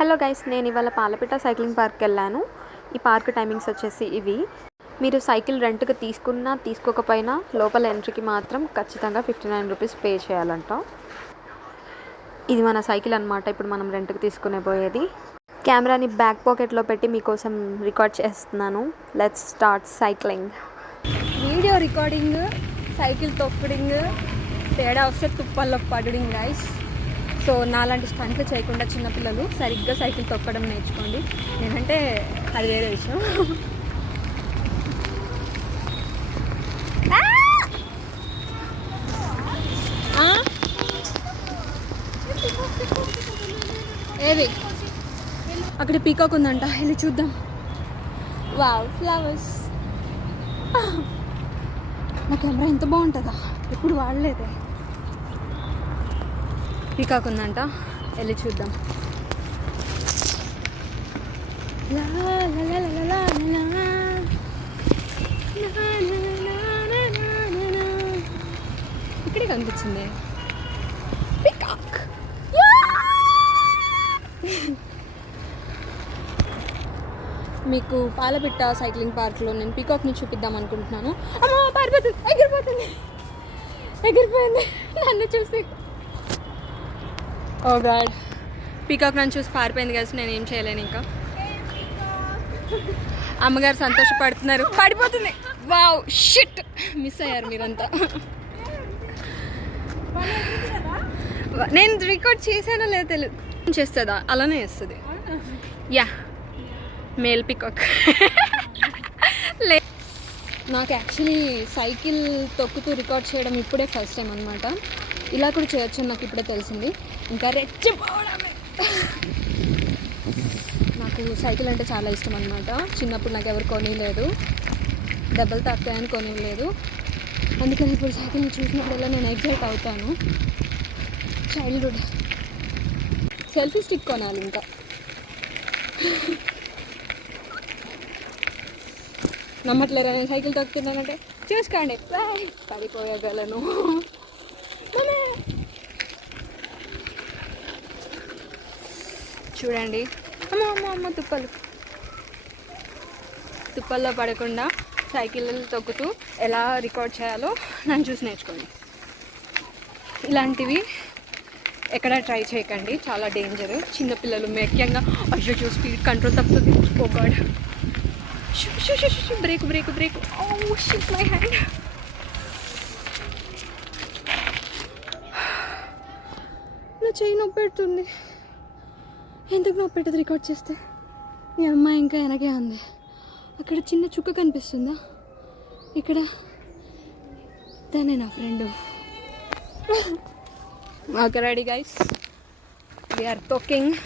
Hello guys, నేను ఇవాళ పాలపిట్ట cycling పార్క్కి వెళ్ళాను. ఈ పార్క్ టైమింగ్స్ వచ్చేసి ఇవి. మీరు సైకిల్ రెంట్కి తీసుకున్నా తీసుకోకపోయినా లోపల ఎంట్రీకి మాత్రం ఖచ్చితంగా 59 రూపీస్ పే చేయాలంట. ఇది మన సైకిల్ అనమాట, ఇప్పుడు మనం రెంట్కి తీసుకునే పోయేది. కెమెరాని బ్యాక్ పాకెట్లో పెట్టి మీకోసం రికార్డ్ చేస్తున్నాను. Let's start cycling. Video recording, cycle తొక్కడింగ్, తేడా వస్తే తుప్పల్లో పడడింగ్ గైస్. సో నాలాంటి స్టంట్లు చేయకుండా చిన్నపిల్లలు సరిగ్గా సైకిల్ తొక్కడం నేర్చుకోండి. నేనంటే అది వేరే విషయం. ఏవి అక్కడ పీకాక్ ఉందంట, వెళ్ళి చూద్దాం. Wow, flowers. నా కెమెరా ఎంత బాగుంటుందా, ఎప్పుడు వాడలేదే. పీకాక్ ఉందంట, వెళ్ళి చూద్దాం. ఇక్కడే కనిపించింది పీకాక్. మీకు పాలపిట్ట సైక్లింగ్ పార్క్లో నేను పీకాక్ని చూపిద్దాం అనుకుంటున్నాను. అమ్మా, పారిపోతుంది, ఎగిరిపోయింది నన్ను చూసి. ఓ గాడ్, పీకాక్ నన్ను చూసి పారిపోయింది కదా, నేను ఏం చేయలేను ఇంకా. అమ్మగారు సంతోషపడుతున్నారు, పడిపోతుంది. వావ్, షిట్, మిస్ అయ్యారు మీరంతా. నేను రికార్డ్ చేశానో లేదో తెలియదు. చేస్తుందా? అలానే వేస్తుంది. Yeah, male peacock. నాకు యాక్చువల్లీ సైకిల్ తొక్కుతూ రికార్డ్ చేయడం ఇప్పుడే ఫస్ట్ టైం అనమాట. ఇలా కూడా చేయొచ్చు నాకు ఇప్పుడే తెలిసింది. ఇంకా రెచ్చిపోవడమే. నాకు సైకిల్ అంటే చాలా ఇష్టం అనమాట. చిన్నప్పుడు నాకు ఎవరు కొనిలేదు, దెబ్బలు తాకుతాయని కొనిలేదు. అందుకని ఇప్పుడు సైకిల్ని చూసినప్పుడల్లా నేను ఎగ్జైట్ అవుతాను. చైల్డ్హుడ్. సెల్ఫీ స్టిక్ కొనాలి ఇంకా. నమ్మట్లేరా నేను సైకిల్ తొక్కుతున్నానంటే? చూసుకోండి, పడిపోయగలను. చూడండి, అమ్మ తుప్పల్లో పడకుండా సైకిల్ తొక్కుతూ ఎలా రికార్డ్ చేయాలో నన్ను చూసి నేర్చుకోండి. ఇలాంటివి ఎక్కడ ట్రై చేయకండి, చాలా డేంజర్. చిన్నపిల్లలు ముఖ్యంగా. అయ్యో, స్పీడ్ కంట్రోల్ తప్పుతుంది. Oh god, brake. Oh shit, my hand. నా చెయ్యి నొప్పి పెడుతుంది. ఎందుకు నొప్పి పెట్టదు రికార్డ్ చేస్తే? ఈ అమ్మాయి ఇంకా వెనకే ఉంది. అక్కడ చిన్న చుక్క కనిపిస్తుందా? ఇక్కడ తనే నా friend. Okay, ready guys, we're talking.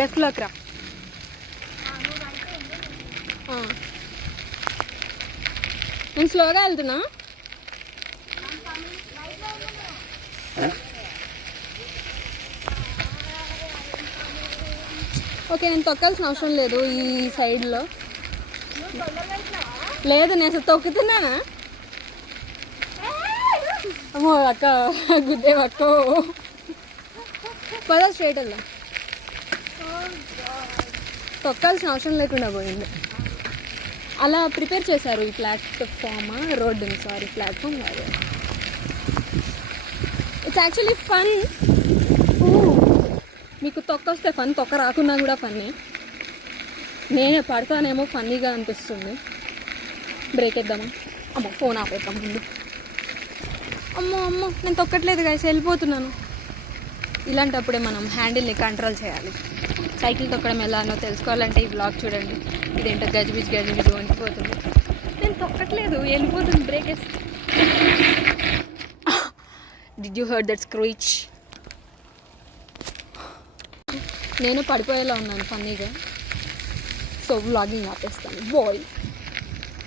లెఫ్ట్లోకి రా. నేను స్లోగా వెళ్తున్నా. ఓకే, నేను తొక్కాల్సిన అవసరం లేదు. ఈ సైడ్లో లేదు, నేను అసలు తొక్కుతున్నానా? అమ్మో అక్క, గుద్దే అక్క. పద, స్ట్రైట్ వెళ్దాం. తొక్కాల్సిన అవసరం లేకుండా పోయింది. అలా ప్రిపేర్ చేశారు ఈ ప్లాట్ఫామ్, రోడ్డుని. సారీ, ప్లాట్ఫామ్ కాదు. It's actually fun. మీకు తొక్కొస్తే ఫన్, తొక్క రాకున్నా కూడా ఫన్నే. నేనే పడతానేమో ఫన్నీగా అనిపిస్తుంది. బ్రేక్ వేద్దామా? అమ్మో, ఫోన్ ఆపేద్దాం ముందు. అమ్మో, నేను తొక్కట్లేదు గైస్, వెళ్ళిపోతున్నాను. ఇలాంటప్పుడే మనం హ్యాండిల్ని కంట్రోల్ చేయాలి. సైకిల్ తొక్కడం ఎలానో తెలుసుకోవాలంటే ఈ బ్లాగ్ చూడండి. ఇదేంటో గజిబిజ్ వండిపోతుంది. నేను తొక్కట్లేదు, వెళ్ళిపోతుంది. బ్రేక్ వేస్తే. Did you heard that screech? నేను పడిపోయేలా ఉన్నాను ఫన్నీగా. సో వ్లాగింగ్ ఆపేస్తాను. బాయ్.